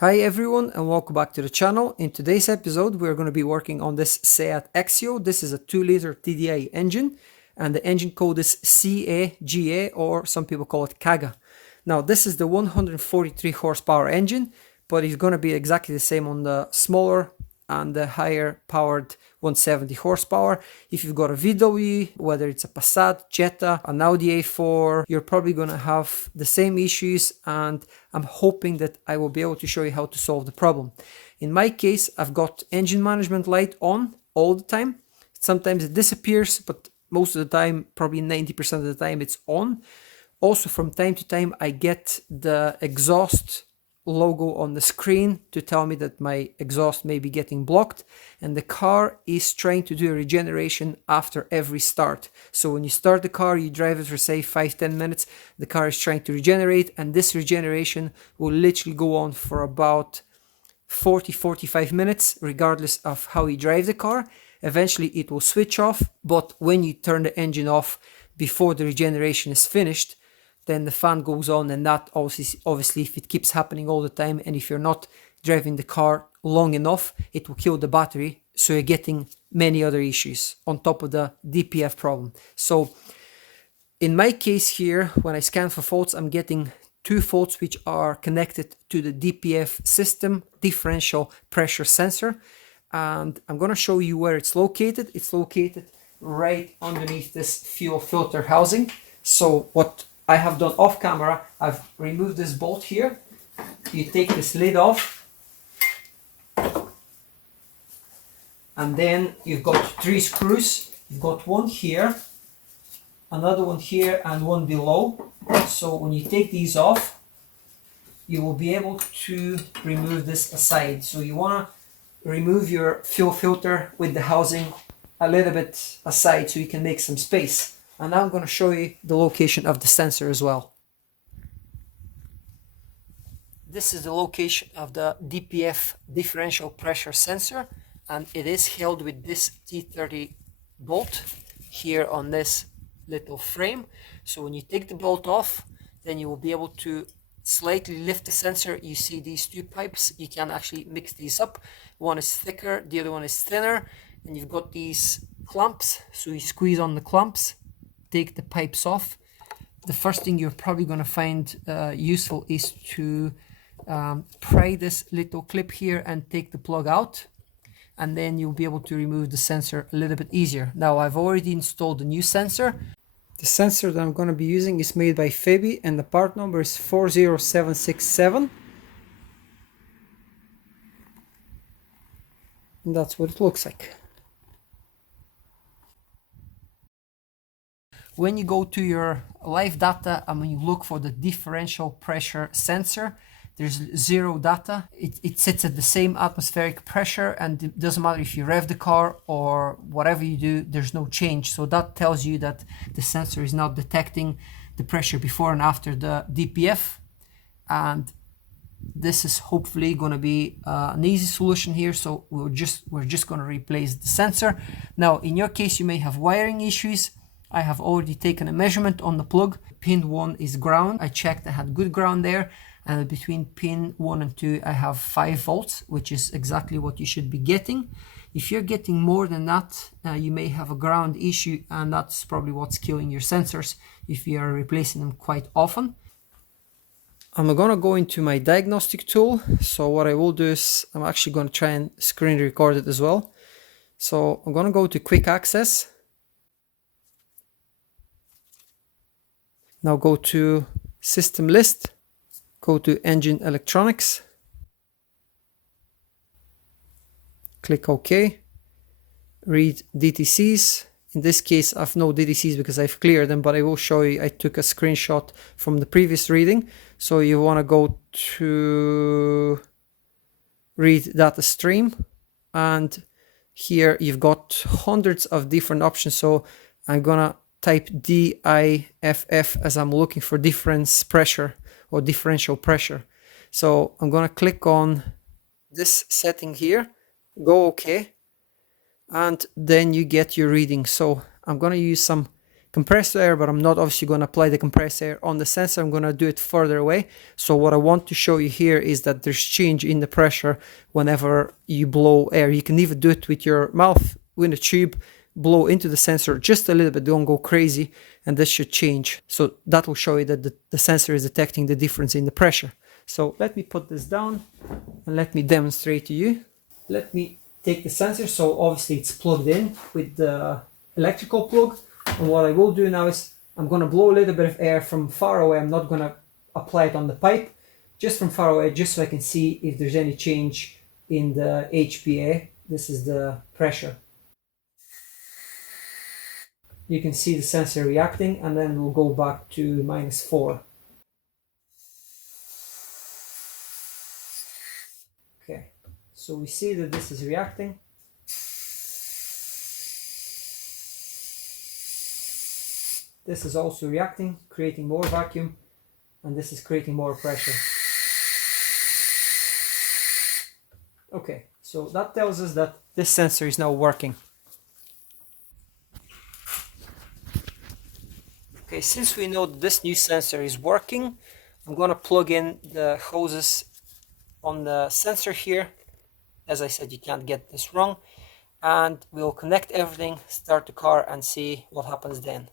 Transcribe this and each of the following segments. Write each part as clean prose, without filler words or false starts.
Hi everyone and welcome back to the channel. In today's episode we're going to be working on this Seat Exeo. This is a 2-liter TDI engine and the engine code is CAGA, or some people call it CAGA. Now this is the 143 horsepower engine, but it's going to be exactly the same on the smaller and the higher powered 170 horsepower. If you've got a VW, whether it's a Passat, Jetta, an Audi A4, you're probably going to have the same issues, and I'm hoping that I will be able to show you how to solve the problem. In my case, I've got engine management light on all the time. Sometimes it disappears, but most of the time, probably 90% of the time, it's on. Also, from time to time, I get the exhaust logo on the screen to tell me that my exhaust may be getting blocked, and the car is trying to do a regeneration after every start. So when you start the car, you drive it for say 5-10 minutes, the car is trying to regenerate, and this regeneration will literally go on for about 40-45 minutes regardless of how you drive the car. Eventually it will switch off, but when you turn the engine off before the regeneration is finished, then the fan goes on, and that obviously if it keeps happening all the time, and if you're not driving the car long enough, it will kill the battery, so you're getting many other issues on top of the DPF problem. So in my case here, when I scan for faults, I'm getting two faults which are connected to the DPF system, differential pressure sensor, and I'm going to show you where it's located. It's located right underneath this fuel filter housing. So what I have done off camera, I've removed this bolt here. You take this lid off, and then you've got 3 screws. You've got one here, another one here, and one below. So when you take these off, you will be able to remove this aside. So you want to remove your fuel filter with the housing a little bit aside so you can make some space. And now I'm going to show you the location of the sensor as well. This is the location of the DPF differential pressure sensor, and it is held with this T30 bolt here on this little frame. So when you take the bolt off, then you will be able to slightly lift the sensor. You see these 2 pipes, you can actually mix these up. One is thicker, the other one is thinner, and you've got these clamps, so you squeeze on the clamps, take the pipes off. The first thing you're probably going to find useful is to pry this little clip here and take the plug out, and then you'll be able to remove the sensor a little bit easier. Now I've already installed a new sensor. The sensor that I'm going to be using is made by Fabi, and the part number is 40767, and that's what it looks like. When you go to your live data and when you look for the differential pressure sensor, there's 0 data. It sits at the same atmospheric pressure, and it doesn't matter if you rev the car or whatever you do, there's no change. So that tells you that the sensor is not detecting the pressure before and after the DPF. And this is hopefully going to be an easy solution here. So we're just going to replace the sensor. Now in your case, you may have wiring issues. I have already taken a measurement on the plug. Pin 1 is ground. I checked, I had good ground there, and between pin 1 and 2 I have 5 volts, which is exactly what you should be getting. If you're getting more than that, you may have a ground issue, and that's probably what's killing your sensors if you are replacing them quite often. I'm gonna go into my diagnostic tool. So what I will do is I'm actually going to try and screen record it as well. So I'm gonna go to quick access. Now go to system list, go to engine electronics, click OK, read DTCs. In this case I've no DTCs because I've cleared them, but I will show you I took a screenshot from the previous reading. So you want to go to read data stream, and here you've got hundreds of different options. So I'm gonna type DIFF as I'm looking for difference pressure or differential pressure. So I'm gonna click on this setting here, go OK, and then you get your reading. So I'm gonna use some compressed air, but I'm not obviously going to apply the compressed air on the sensor. I'm going to do it further away. So what I want to show you here is that there's change in the pressure whenever you blow air. You can even do it with your mouth, with a tube, blow into the sensor just a little bit, don't go crazy, and this should change. So that will show you that the sensor is detecting the difference in the pressure. So let me put this down and let me demonstrate to you. Let me take the sensor. So obviously it's plugged in with the electrical plug, and what I will do now is I'm going to blow a little bit of air from far away. I'm not going to apply it on the pipe, just from far away, just so I can see if there's any change in the HPA. This is the pressure. You can see the sensor reacting, and then we'll go back to -4. Okay, so we see that this is reacting. This is also reacting, creating more vacuum, and this is creating more pressure. Okay, so that tells us that this sensor is now working. Okay, since we know that this new sensor is working, I'm going to plug in the hoses on the sensor here. As I said, you can't get this wrong. And we'll connect everything, start the car, and see what happens then.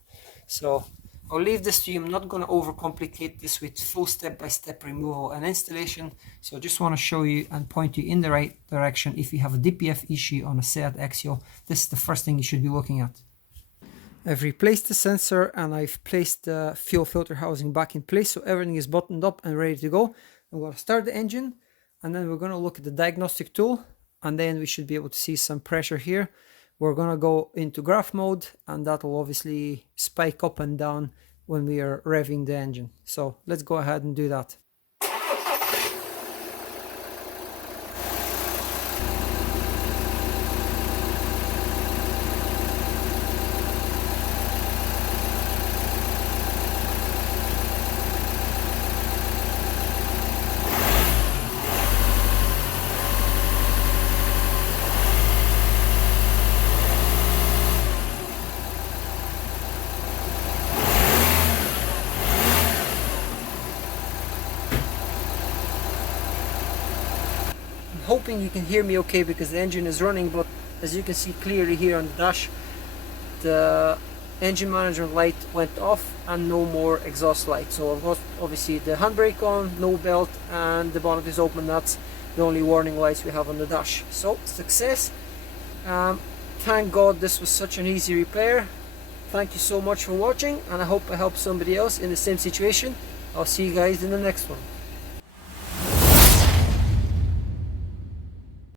So I'll leave this to you. I'm not going to overcomplicate this with full step-by-step removal and installation. So I just want to show you and point you in the right direction. If you have a DPF issue on a Seat Exeo, this is the first thing you should be looking at. I've replaced the sensor and I've placed the fuel filter housing back in place, so everything is buttoned up and ready to go. I'm going to start the engine, and then we're going to look at the diagnostic tool, and then we should be able to see some pressure here. We're going to go into graph mode, and that will obviously spike up and down when we are revving the engine. So let's go ahead and do that. Hoping you can hear me okay because the engine is running, but as you can see clearly here on the dash, the engine management light went off and no more exhaust light. So I've got obviously the handbrake on, no belt, and the bonnet is open. That's the only warning lights we have on the dash. So success. Thank God this was such an easy repair. Thank you so much for watching, and I hope I helped somebody else in the same situation. I'll see you guys in the next one.